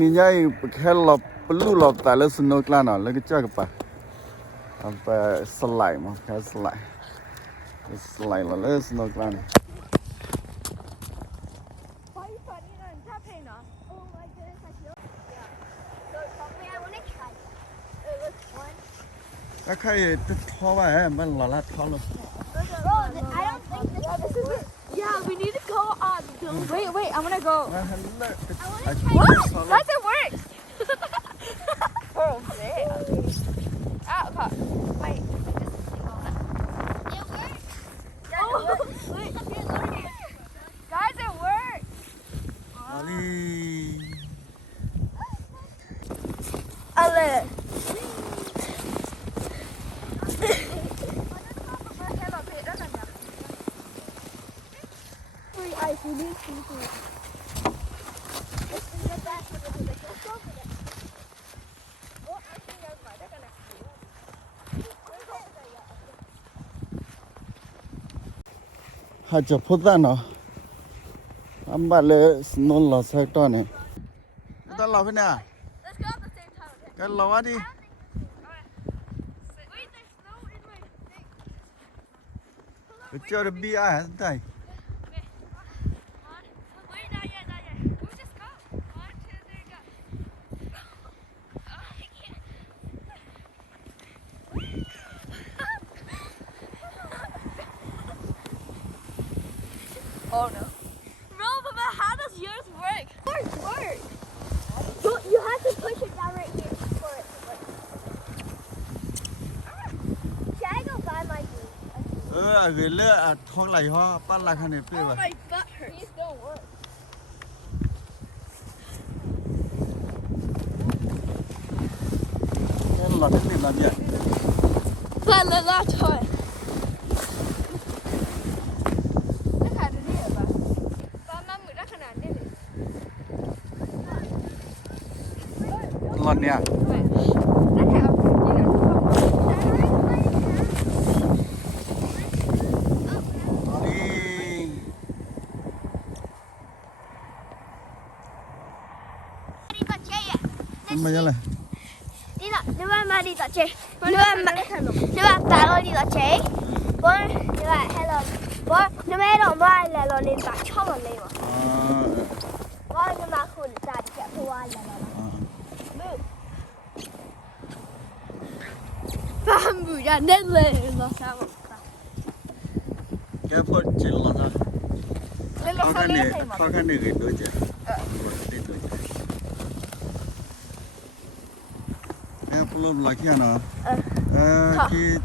mình nhảy cái lọp blue lọp tại là snow clan nó là cái chơi cái phải slide mà cái slide là snow clan này cái thò vậy mình là thò luôn. Yeah, we need to go on. Wait, I want to go. What? That's it works. Oh, man. Okay. Wait. It works. Oh, wait. Guys, it works. Ale. We need seafood. Hai chục phút ra nó, anh bạn lấy nón lò xe to này, ta lò thế nào? Cái lò đi. Cái chơi được bia hả thầy? Oh no. No, but how does yours work? Work. You have to push it down right here for it to work. Should I go buy my food? Người lỡ thong lại ho, bắt lại khăn này phê vậy. My butt hurts. These don't work. Cái lò thế này làm gì? But la thôi. Lò nè. Mày nhớ này. Đi là nếu mà đi tập chơi, nếu mà bạn ơi đi tập chơi, bố nếu mà hello, bố nếu mà hello mà là lên tập cho mình lên mà. Bố nếu mà khôn tập chạy qua là. Bạn bự ra nên lên là sao? Cái phốt chỉ là sao? Lên là sao lên thế mà? Khó khăn này cái đôi chứ. Em follow like here nào. Khi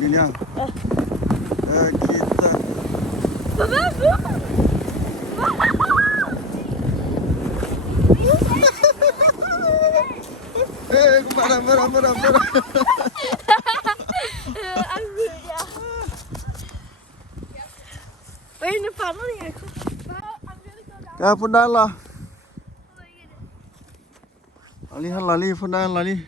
đi nha. Khi ta. Cũng bạn làm. Anh vừa ra. Wait, nó phá nó đi. Cái phốt đá là. Lali, phun đá lali.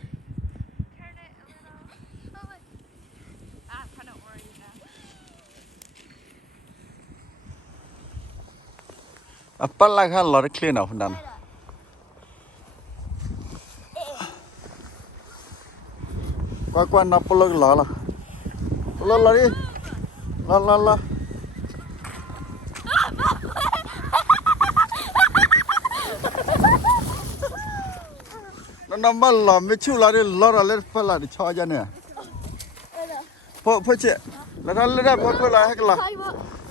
Apa lah kan lor clean off dan. Kau nak pulau lor lah. Pulau lor ni, la. Nama lor, macam lor lor pula di cawah je ni. Apa cik? Lada apa lah heklah.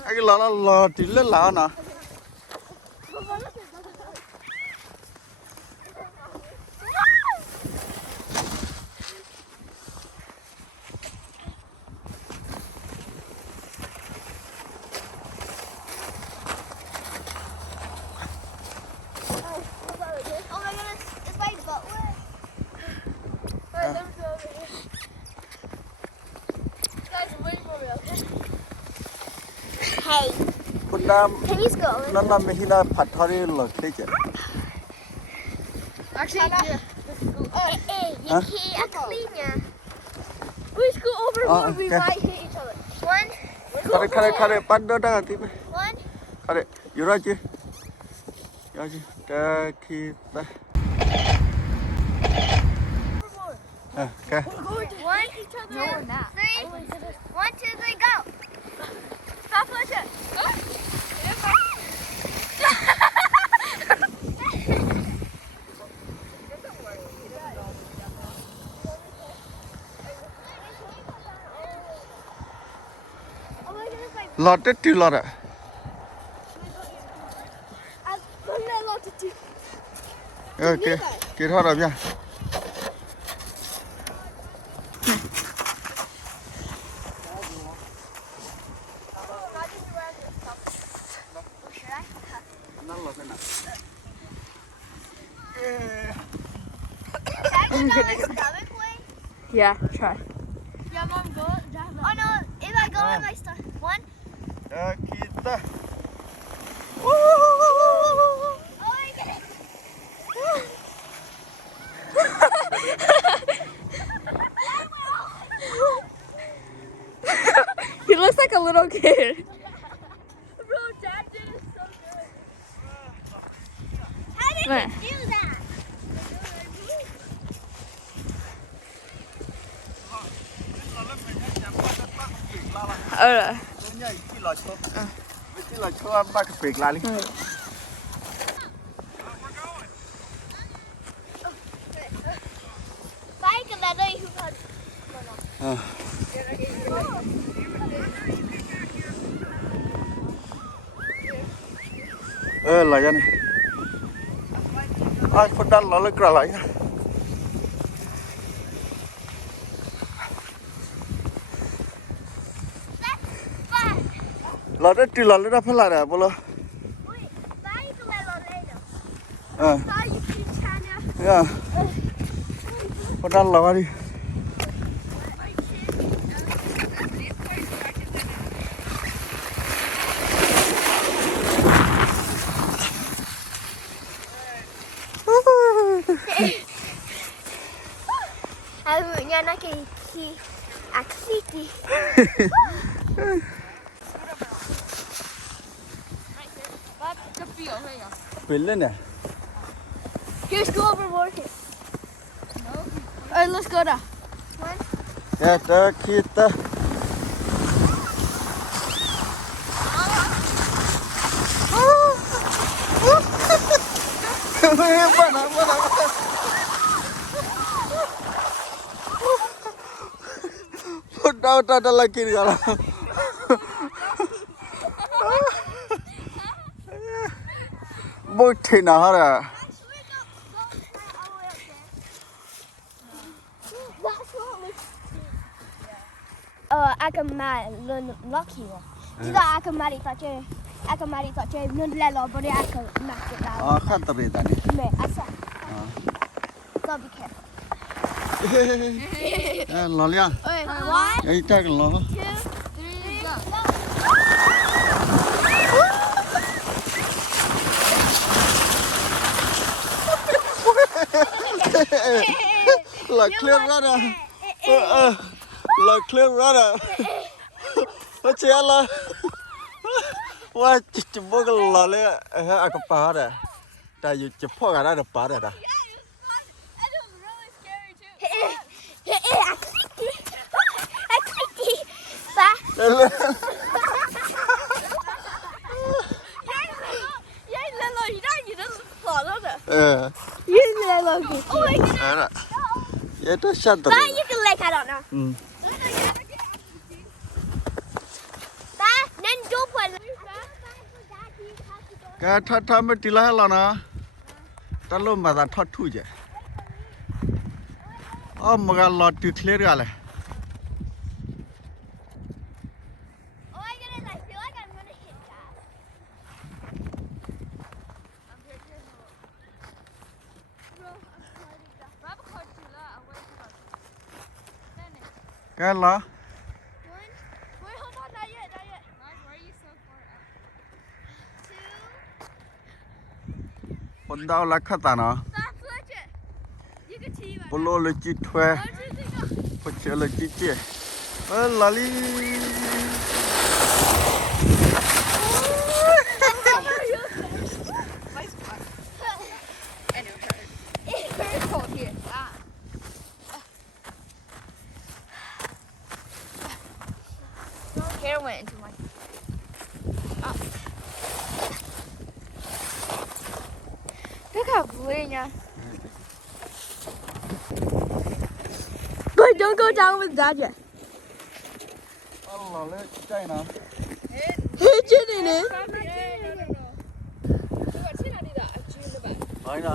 Heklah lor tilal lah na. Hey, can you go? Nana mehina pathari lo kece. Actually, yeah. You can't clean ya. We scoot over here, we might hit each other. One. Kare, pad dah tiba. One. Kare, you right je. Ya je. kita. Okay. 1, 2, 3, 1, 2, 3, go. Stop pushing. Lot it too lot. I don't know what to do. Okay. Get out of here. Yeah, try. Yeah, Mom, go. Oh no, if I go in my stomach. 1. Kita. Oh my goodness. He looks like a little kid. Bro, Dad did it so good. How did Where? you do that? Bye, cái đây không cần. Là cái này. Ai phân đan nó lấy cả lại. Là đất trì là nó đã phân lại rồi, bố lo. Ui, bye cái này là đây đâu. À, Bye you can channel. yeah. Phân đan là đi. Abunya nak ki activity. Pin lên nè. Here's go overboard. Alright, let's go now. 1. Kita kita. Mana mana. Udah lagi ni kalau. Bôi thì nào hả? Akamari lucky one. Tidak akamari tak je. Akamari tak je. Nun lelo boleh akam nak kita. Ah, kan tapi tadi. Me asal. So be careful. Lo liang. 1, Ini tak lo. 2, 3, go. Là clear ra nè. Là clear ra nè. Nó chết là. Wah, chỉ bố cái lò lên, à cái phá đấy. Tại vì chỉ phá cái đó được phá đấy đó. Vậy đó sao được? You can like I don't know. Nên chụp hình. Cái thắt mới đi lại là nó. Ta luôn mà ta thoát thui chứ. Mà cái lọt từ clear ra này. Cái là Wait, hold on, not yet. Why are you so far out? คนดาวลักขตานะปโลเลยจีถวยปเชเลยจีเจลาลี have Lena. But don't go down with Dad yet. Allah le chạy nào. Hit it in it. Đấy nè.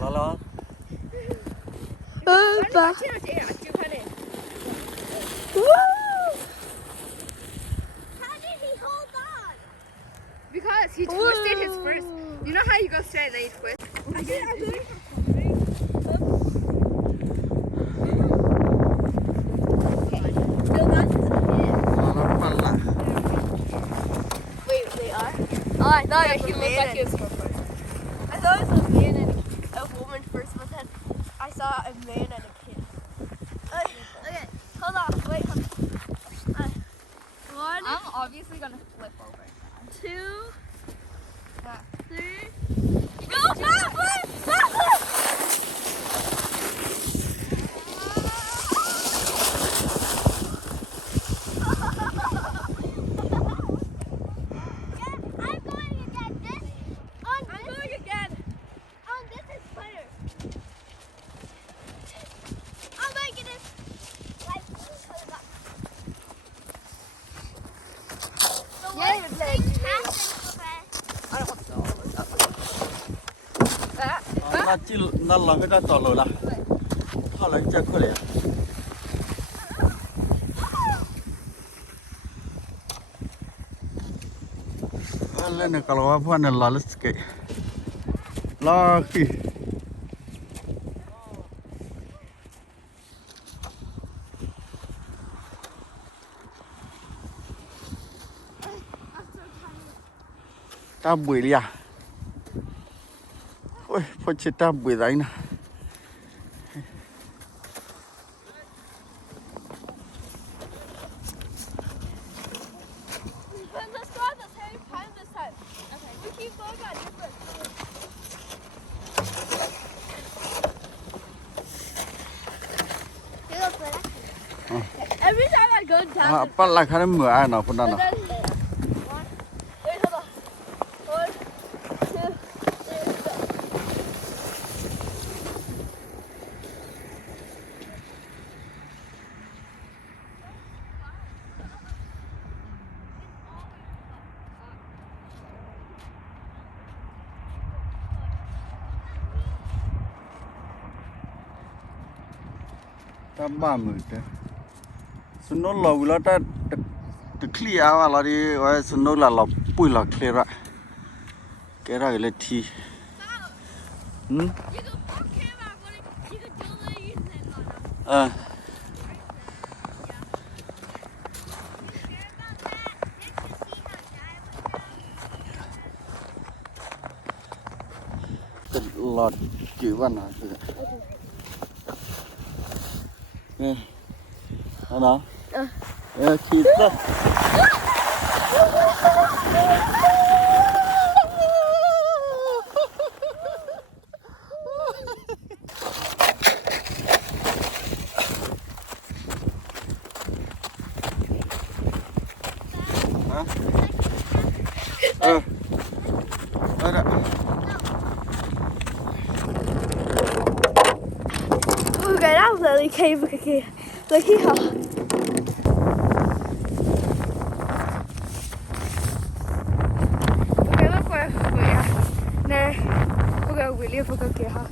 Là. But. Woo! How did he hold on? Because he twisted his first. You know how you go straight and then you twist? Wait, they are? Oh, I thought he looked like he was first. I thought it was a man and a woman first, but then I saw a man and a kid. Okay, hold on. Wait. One, I'm obviously gonna flip over. 2, 3. Go! Flip! I'm going again. This on I'm this going again. on this is better. Oh my goodness! Like, the Yeah, worst it's thing like- happened. I don't want to go. That. Nó chỉ nó là cái đó to rồi là. Họ lại chơi cái này. Lên này kalau apa nih lalu sekali. Lagi. Ta bưởi đi à? Ôi, phải chết ta bưởi đấy nè. Let's go at the same time this time. Okay. We keep going at different times. Every time I go down. Apa lah karena murah nah pun dah. Wait, hold on. 1, 2, 3, go. Ta 30 dah. Sunnah lah, ulah ta clear awal lagi, wah sunnah lah pui lah clear lah. Kira gile thi. You can walk him out, but you can do the using on him. Ah. Lọt chữ văn hả? Nè, đó đó. Khi đó. Đó. Okay, that was really cave. Okay, look here. Okay, look where we are. Nah, we're going to leave. We're going to get her.